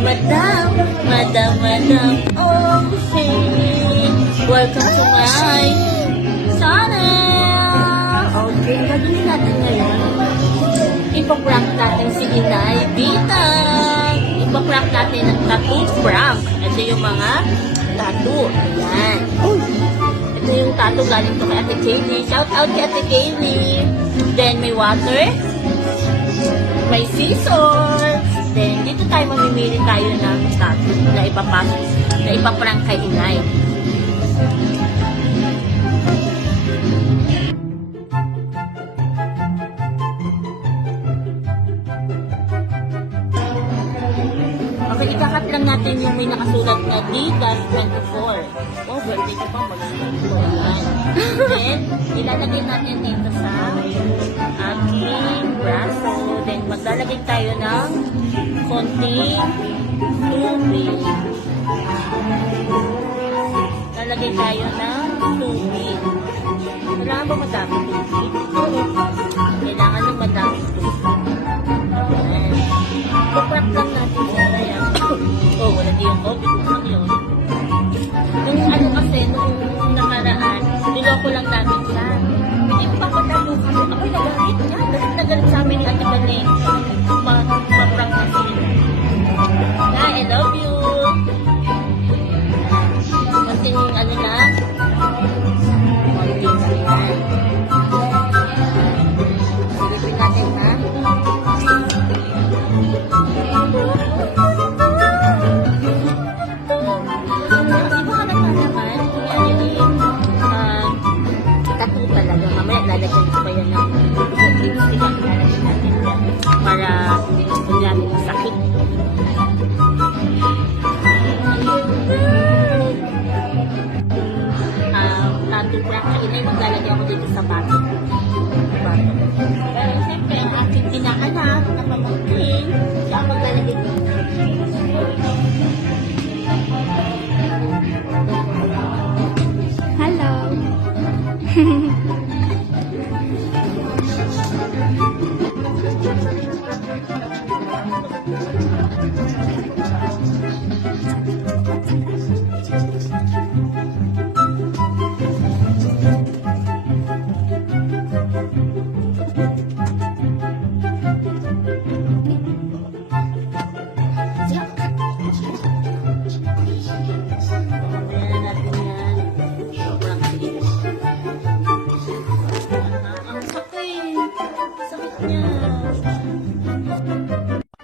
Madam, okay. Welcome to my channel. Okay, gagawin natin ngayon. Ipaprank natin si Inay Vita. Ipaprank natin ang tattoo prank. Ito yung mga tattoo. Ayan. Ito yung tattoo galing to kay Ate Kaylee. Shout out kay Ate Kaylee. Then may water. May scissors. Then, dito tayo mamimili tayo ng tattoo na ipapasok, na ipaprank kay Inay. Okay, ikakat lang natin yung may nakasulat na D-24. Oh, birthday ko pa, mag-24. Then, ilalagay natin dito sa aking braso. Then, maglalagay tayo ng konting tubig. Lalagay tayo ng tubig. Kailangan ba madaming tubig? Kailangan ng madaming tubig. Ayan. Paprap lang natin siya. Ayan. Oh, wala din yung COVID. Ano yun? Yung ano kasi, nung nakaraan, niloko lang namin siya. Hindi mo papatalo kami. Ako'y nagalit niya. Nagalit sa amin ni Ate Baneng. Paprap na sila. I love you. Konting ano na. Konting na. Silipin natin ha. Tattoo talaga. Mamaya lalagyan ko pa yan ng lipstick ang lalagyan natin yan para kunyari sakit. Tattoo prank na Inay, maglalagyan ko dito sa bato. Pero siyempre, ang aking pinaanak na pamangkin, siya ang maglalagay dito. Hello.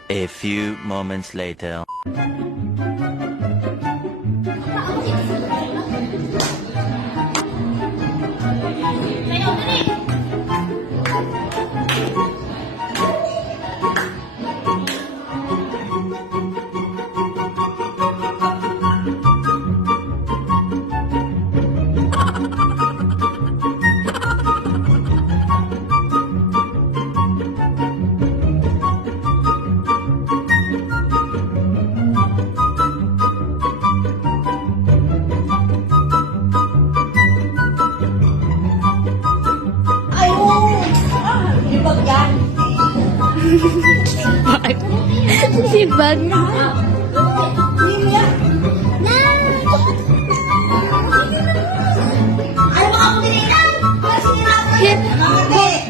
A few moments later. Sibag na.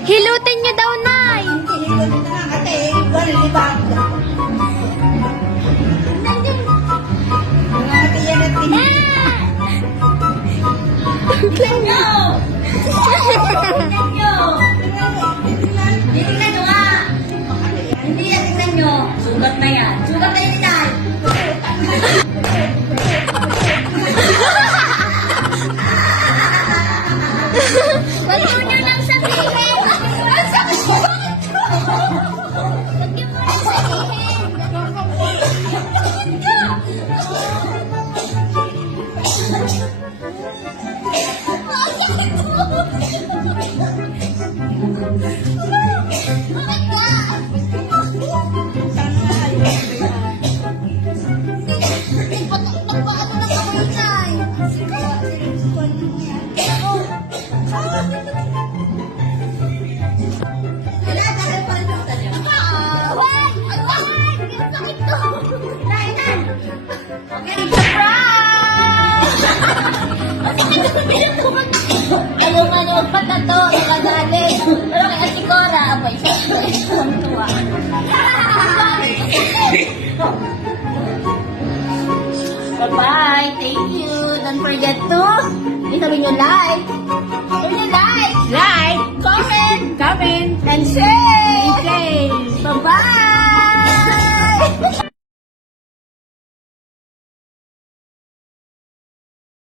Hilutin niyo daw, Nay. Sugat na yan. Sugat na yan, Inay. Wag mo nyo nang sabihin. Ang sakit mo. Wag nyo nang sabihin. Bakit ka? Ayaw nga niya magpatato, nakadali. Pero kay Ate Cora, abay, syempre, ang tuwa. Bye-bye, thank you. Don't forget to, isabi nyo like, comment, Comment, and share.